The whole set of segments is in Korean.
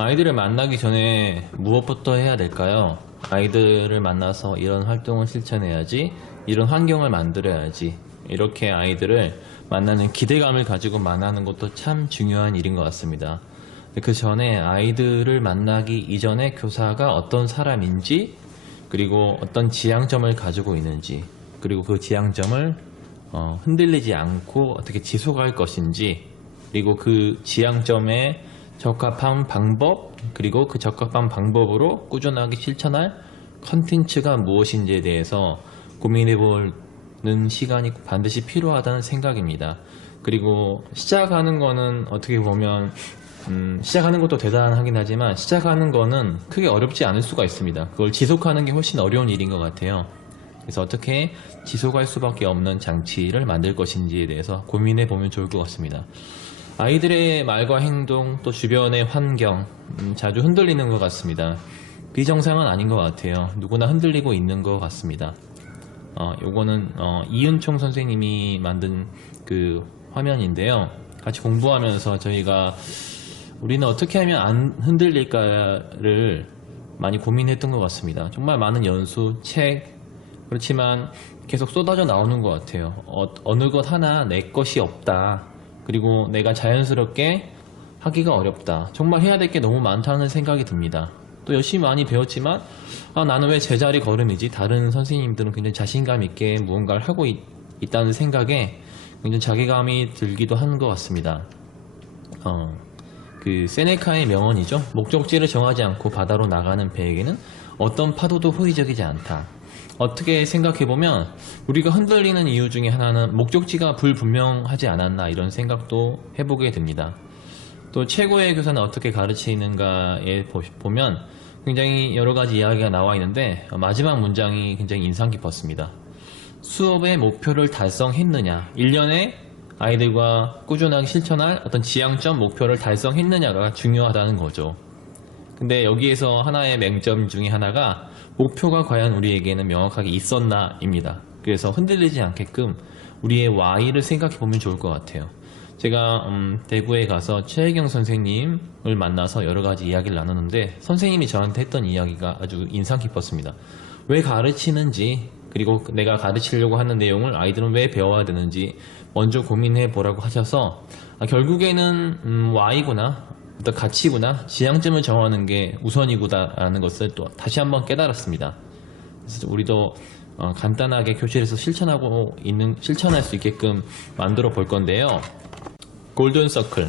아이들을 만나기 전에 무엇부터 해야 될까요? 아이들을 만나서 이런 활동을 실천해야지, 이런 환경을 만들어야지, 이렇게 아이들을 만나는 기대감을 가지고 만나는 것도 참 중요한 일인 것 같습니다. 그 전에 아이들을 만나기 이전에 교사가 어떤 사람인지, 그리고 어떤 지향점을 가지고 있는지, 그리고 그 지향점을 흔들리지 않고 어떻게 지속할 것인지, 그리고 그 지향점에 적합한 방법, 그리고 그 적합한 방법으로 꾸준하게 실천할 컨텐츠가 무엇인지에 대해서 고민해 보는 시간이 반드시 필요하다는 생각입니다. 그리고 시작하는 거는 어떻게 보면 시작하는 것도 대단하긴 하지만 시작하는 거는 크게 어렵지 않을 수가 있습니다. 그걸 지속하는 게 훨씬 어려운 일인 것 같아요. 그래서 어떻게 지속할 수밖에 없는 장치를 만들 것인지에 대해서 고민해 보면 좋을 것 같습니다. 아이들의 말과 행동, 또 주변의 환경 자주 흔들리는 것 같습니다. 비정상은 아닌 것 같아요. 누구나 흔들리고 있는 것 같습니다. 요거는 이은총 선생님이 만든 그 화면인데요. 같이 공부하면서 저희가 우리는 어떻게 하면 안 흔들릴까를 많이 고민했던 것 같습니다. 정말 많은 연수, 책, 그렇지만 계속 쏟아져 나오는 것 같아요. 어느 것 하나 내 것이 없다. 그리고 내가 자연스럽게 하기가 어렵다. 정말 해야 될 게 너무 많다는 생각이 듭니다. 또 열심히 많이 배웠지만 나는 왜 제자리 걸음이지? 다른 선생님들은 굉장히 자신감 있게 무언가를 하고 있다는 생각에 굉장히 자괴감이 들기도 하는 것 같습니다. 그 세네카의 명언이죠. 목적지를 정하지 않고 바다로 나가는 배에게는 어떤 파도도 호의적이지 않다. 어떻게 생각해보면 우리가 흔들리는 이유 중에 하나는 목적지가 불분명하지 않았나 이런 생각도 해보게 됩니다. 또 최고의 교사는 어떻게 가르치는가에 보면 굉장히 여러가지 이야기가 나와 있는데 마지막 문장이 굉장히 인상 깊었습니다. 수업의 목표를 달성했느냐, 1년에 아이들과 꾸준하게 실천할 어떤 지향점 목표를 달성했느냐가 중요하다는 거죠. 근데 여기에서 하나의 맹점 중에 하나가 목표가 과연 우리에게는 명확하게 있었나 입니다. 그래서 흔들리지 않게끔 우리의 Y를 생각해 보면 좋을 것 같아요. 제가 대구에 가서 최혜경 선생님을 만나서 여러가지 이야기를 나누는데 선생님이 저한테 했던 이야기가 아주 인상 깊었습니다. 왜 가르치는지, 그리고 내가 가르치려고 하는 내용을 아이들은 왜 배워야 되는지 먼저 고민해 보라고 하셔서 결국에는 Y구나, 어떤 가치구나, 지향점을 정하는 게 우선이구나 라는 것을 또 다시 한번 깨달았습니다. 그래서 우리도 간단하게 교실에서 실천할 수 있게끔 만들어 볼 건데요. 골든서클,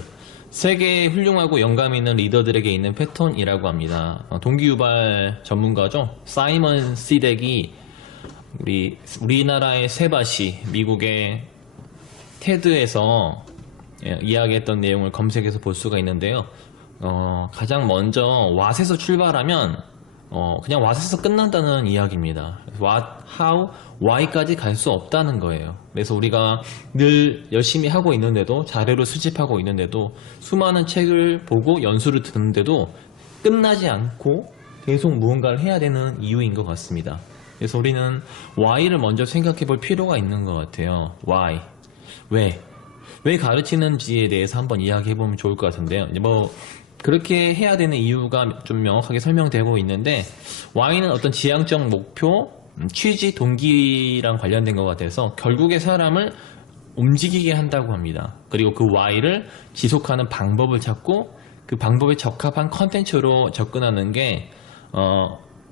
세계의 훌륭하고 영감 있는 리더들에게 있는 패턴이라고 합니다. 동기유발 전문가죠. 사이먼 시덱이 우리나라의 세바시, 미국의 테드에서 이야기했던 내용을 검색해서 볼 수가 있는데요. 가장 먼저 what에서 출발하면 그냥 what에서 끝난다는 이야기입니다. what, how, why까지 갈 수 없다는 거예요. 그래서 우리가 늘 열심히 하고 있는데도, 자료를 수집하고 있는데도, 수많은 책을 보고 연수를 듣는데도 끝나지 않고 계속 무언가를 해야 되는 이유인 것 같습니다. 그래서 우리는 why를 먼저 생각해 볼 필요가 있는 것 같아요. why, 왜 가르치는지에 대해서 한번 이야기해 보면 좋을 것 같은데요. 그렇게 해야 되는 이유가 좀 명확하게 설명되고 있는데, Y는 어떤 지향적 목표, 취지, 동기랑 관련된 것 같아서 결국에 사람을 움직이게 한다고 합니다. 그리고 그 Y를 지속하는 방법을 찾고 그 방법에 적합한 컨텐츠로 접근하는 게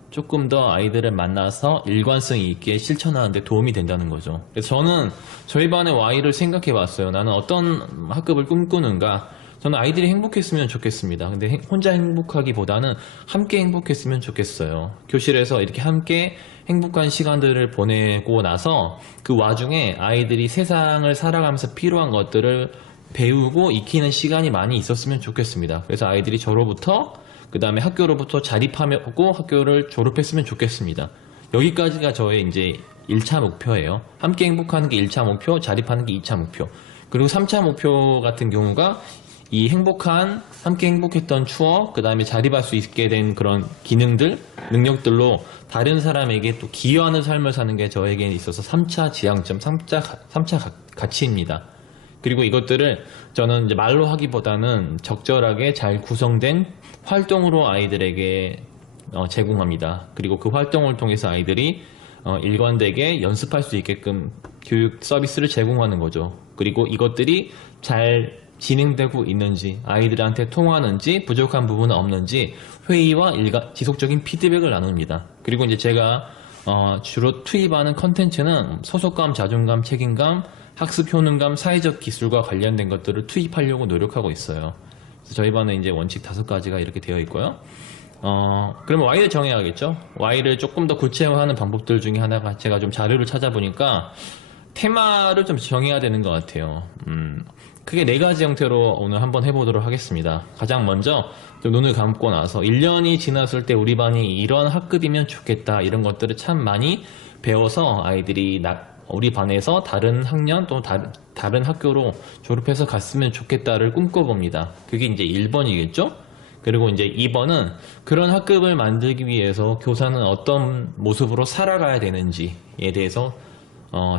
조금 더 아이들을 만나서 일관성 있게 실천하는 데 도움이 된다는 거죠. 그래서 저는 저희 반의 Y를 생각해 봤어요. 나는 어떤 학급을 꿈꾸는가. 저는 아이들이 행복했으면 좋겠습니다. 근데 혼자 행복하기보다는 함께 행복했으면 좋겠어요. 교실에서 이렇게 함께 행복한 시간들을 보내고 나서 그 와중에 아이들이 세상을 살아가면서 필요한 것들을 배우고 익히는 시간이 많이 있었으면 좋겠습니다. 그래서 아이들이 저로부터, 그 다음에 학교로부터 자립하고 학교를 졸업했으면 좋겠습니다. 여기까지가 저의 이제 1차 목표예요. 함께 행복하는 게 1차 목표, 자립하는 게 2차 목표. 그리고 3차 목표 같은 경우가 이 함께 행복했던 추억, 그 다음에 자립할 수 있게 된 그런 기능들, 능력들로 다른 사람에게 또 기여하는 삶을 사는 게 저에게 있어서 3차 지향점, 3차 가치입니다. 그리고 이것들을 저는 이제 말로 하기보다는 적절하게 잘 구성된 활동으로 아이들에게 제공합니다. 그리고 그 활동을 통해서 아이들이 일관되게 연습할 수 있게끔 교육 서비스를 제공하는 거죠. 그리고 이것들이 잘 진행되고 있는지, 아이들한테 통하는지, 부족한 부분은 없는지 회의와 지속적인 피드백을 나눕니다. 그리고 이제 제가 주로 투입하는 컨텐츠는 소속감, 자존감, 책임감, 학습 효능감, 사회적 기술과 관련된 것들을 투입하려고 노력하고 있어요. 그래서 저희 반은 이제 원칙 5가지가 이렇게 되어 있고요. 그러면 Y를 정해야겠죠? Y를 조금 더 구체화하는 방법들 중에 하나가 제가 좀 자료를 찾아보니까 테마를 좀 정해야 되는 것 같아요. 크게 4가지 형태로 오늘 한번 해보도록 하겠습니다. 가장 먼저 좀 눈을 감고 나서 1년이 지났을 때 우리 반이 이런 학급이면 좋겠다, 이런 것들을 참 많이 배워서 아이들이 우리 반에서 다른 학년 또 다른 학교로 졸업해서 갔으면 좋겠다를 꿈꿔봅니다. 그게 이제 1번이겠죠? 그리고 이제 2번은 그런 학급을 만들기 위해서 교사는 어떤 모습으로 살아가야 되는지에 대해서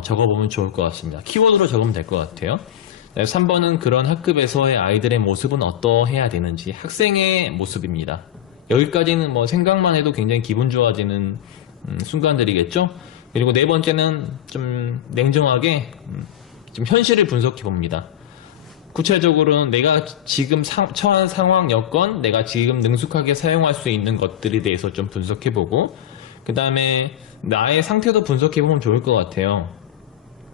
적어보면 좋을 것 같습니다. 키워드로 적으면 될 것 같아요. 3번은 그런 학급에서의 아이들의 모습은 어떠해야 되는지, 학생의 모습입니다. 여기까지는 뭐 생각만 해도 굉장히 기분 좋아지는 순간들이겠죠. 그리고 4번째는 좀 냉정하게 좀 현실을 분석해 봅니다. 구체적으로는 내가 지금 처한 상황, 여건, 내가 지금 능숙하게 사용할 수 있는 것들에 대해서 좀 분석해 보고, 그 다음에 나의 상태도 분석해 보면 좋을 것 같아요.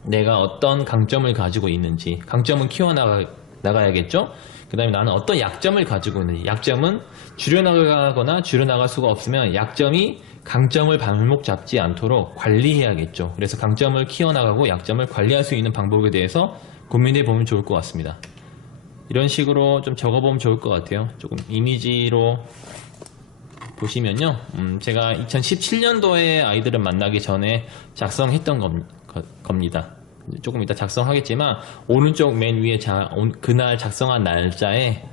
내가 어떤 강점을 가지고 있는지, 강점은 키워나가야겠죠? 그 다음에 나는 어떤 약점을 가지고 있는지, 약점은 줄여나가거나 줄여나갈 수가 없으면 약점이 강점을 발목 잡지 않도록 관리해야겠죠. 그래서 강점을 키워나가고 약점을 관리할 수 있는 방법에 대해서 고민해 보면 좋을 것 같습니다. 이런 식으로 좀 적어보면 좋을 것 같아요. 조금 이미지로 보시면요. 제가 2017년도에 아이들을 만나기 전에 작성했던 겁니다. 조금 이따 작성하겠지만 오른쪽 맨 위에 그날 작성한 날짜에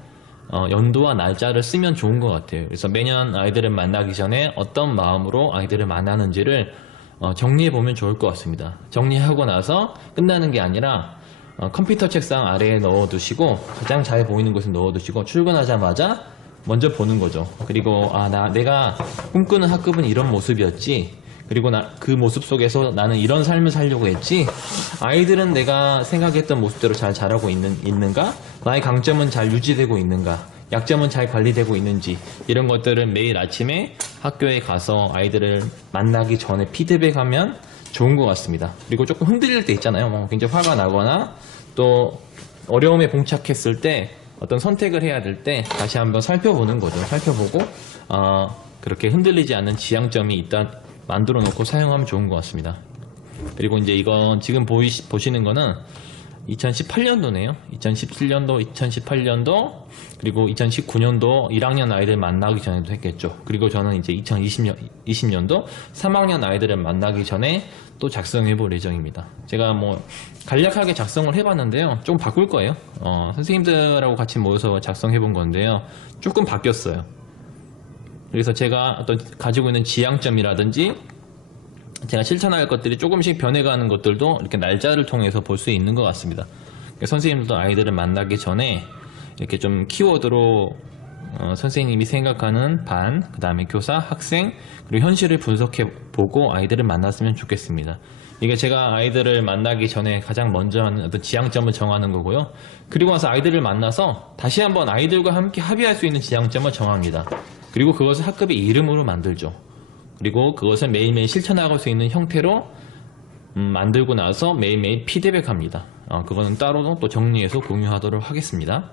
연도와 날짜를 쓰면 좋은 것 같아요. 그래서 매년 아이들을 만나기 전에 어떤 마음으로 아이들을 만나는지를 정리해 보면 좋을 것 같습니다. 정리하고 나서 끝나는 게 아니라 컴퓨터 책상 아래에 넣어두시고 가장 잘 보이는 곳에 넣어두시고 출근하자마자 먼저 보는 거죠. 그리고 내가 꿈꾸는 학급은 이런 모습이었지, 그리고 그 모습 속에서 나는 이런 삶을 살려고 했지, 아이들은 내가 생각했던 모습대로 잘 자라고 있는가, 나의 강점은 잘 유지되고 있는가, 약점은 잘 관리되고 있는지, 이런 것들을 매일 아침에 학교에 가서 아이들을 만나기 전에 피드백하면 좋은 것 같습니다. 그리고 조금 흔들릴 때 있잖아요. 굉장히 화가 나거나 또 어려움에 봉착했을 때 어떤 선택을 해야 될 때 다시 한번 살펴보는 거죠. 살펴보고 그렇게 흔들리지 않는 지향점이 일단 만들어 놓고 사용하면 좋은 것 같습니다. 그리고 이제 이건 지금 보시는 거는 2018년도네요. 2017년도, 2018년도, 그리고 2019년도 1학년 아이들 만나기 전에도 했겠죠. 그리고 저는 이제 2020년도 3학년 아이들을 만나기 전에 또 작성해 볼 예정입니다. 제가 뭐 간략하게 작성을 해봤는데요. 좀 바꿀 거예요. 선생님들하고 같이 모여서 작성해 본 건데요. 조금 바뀌었어요. 그래서 제가 어떤 가지고 있는 지향점이라든지 제가 실천할 것들이 조금씩 변해가는 것들도 이렇게 날짜를 통해서 볼 수 있는 것 같습니다. 선생님들도 아이들을 만나기 전에 이렇게 좀 키워드로 선생님이 생각하는 반, 그 다음에 교사, 학생, 그리고 현실을 분석해 보고 아이들을 만났으면 좋겠습니다. 이게 제가 아이들을 만나기 전에 가장 먼저 하는 어떤 지향점을 정하는 거고요. 그리고 나서 아이들을 만나서 다시 한번 아이들과 함께 합의할 수 있는 지향점을 정합니다. 그리고 그것을 학급의 이름으로 만들죠. 그리고 그것을 매일매일 실천하고 수 있는 형태로 만들고 나서 매일매일 피드백합니다. 그거는 따로 또 정리해서 공유하도록 하겠습니다.